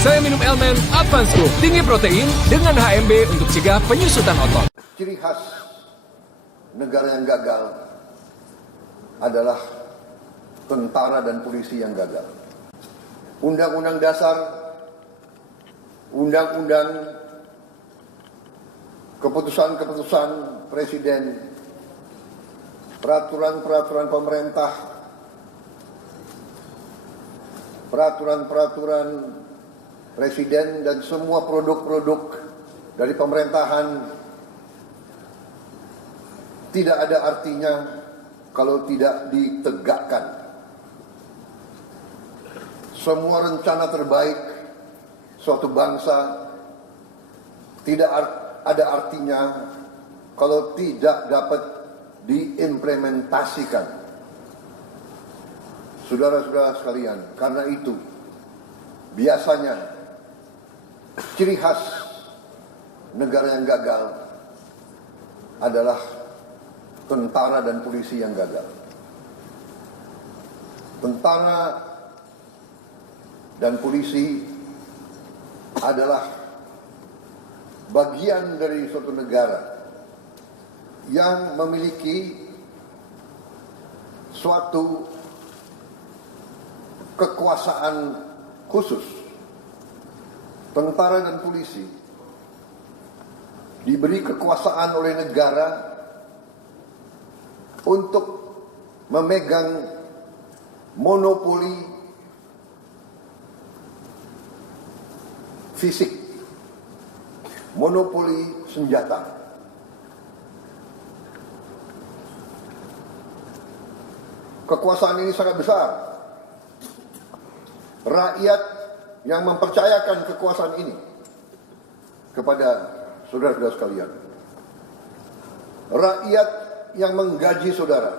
Saya minum Elmen Advance Group, tinggi protein dengan HMB untuk cegah penyusutan otot. Ciri khas negara yang gagal adalah tentara dan polisi yang gagal. Undang-undang dasar, undang-undang, keputusan-keputusan presiden, peraturan-peraturan pemerintah, peraturan-peraturan presiden dan semua produk-produk dari pemerintahan tidak ada artinya kalau tidak ditegakkan. Semua rencana terbaik suatu bangsa tidak ada artinya kalau tidak dapat diimplementasikan. Saudara-saudara sekalian, karena itu biasanya ciri khas negara yang gagal adalah tentara dan polisi yang gagal. Tentara dan polisi adalah bagian dari suatu negara yang memiliki suatu kekuasaan khusus. Tentara dan polisi diberi kekuasaan oleh negara untuk memegang monopoli fisik, monopoli senjata. Kekuasaan ini sangat besar. Rakyat yang mempercayakan kekuasaan ini kepada saudara-saudara sekalian. Rakyat yang menggaji saudara.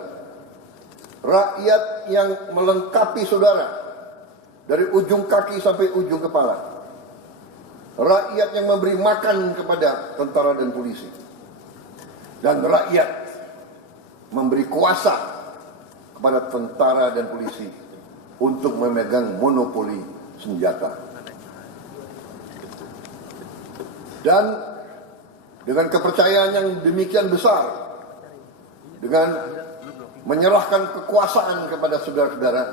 Rakyat yang melengkapi saudara dari ujung kaki sampai ujung kepala. Rakyat yang memberi makan kepada tentara dan polisi. Dan rakyat memberi kuasa kepada tentara dan polisi untuk memegang monopoli senjata. Dan dengan kepercayaan yang demikian besar, dengan menyerahkan kekuasaan kepada saudara-saudara,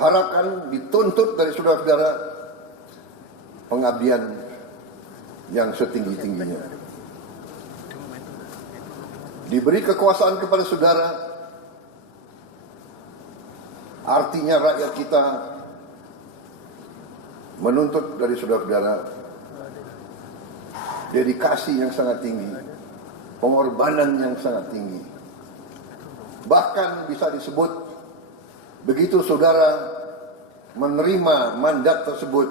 diharapkan, dituntut dari saudara-saudara pengabdian yang setinggi-tingginya. Diberi kekuasaan kepada saudara, artinya rakyat kita menuntut dari saudara-saudara dedikasi yang sangat tinggi, pengorbanan yang sangat tinggi. Bahkan bisa disebut, begitu saudara menerima mandat tersebut,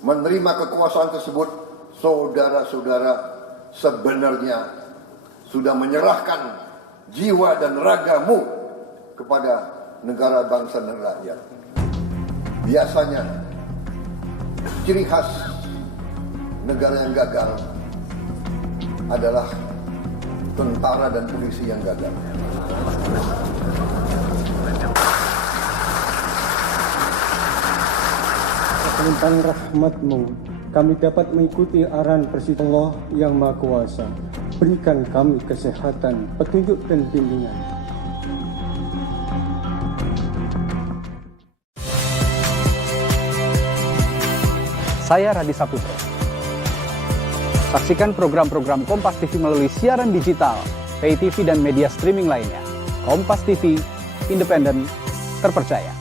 menerima kekuasaan tersebut, saudara-saudara sebenarnya sudah menyerahkan jiwa dan ragamu kepada negara, bangsa, dan rakyat. Biasanya ciri khas negara yang gagal adalah tentara dan polisi yang gagal. Tentang rahmat-Mu, kami dapat mengikuti arahan Presiden Allah yang Maha Kuasa. Berikan kami kesehatan, petunjuk dan bimbingan. Saya Radi Saputro. Saksikan program-program Kompas TV melalui siaran digital, pay TV dan media streaming lainnya. Kompas TV, independen, terpercaya.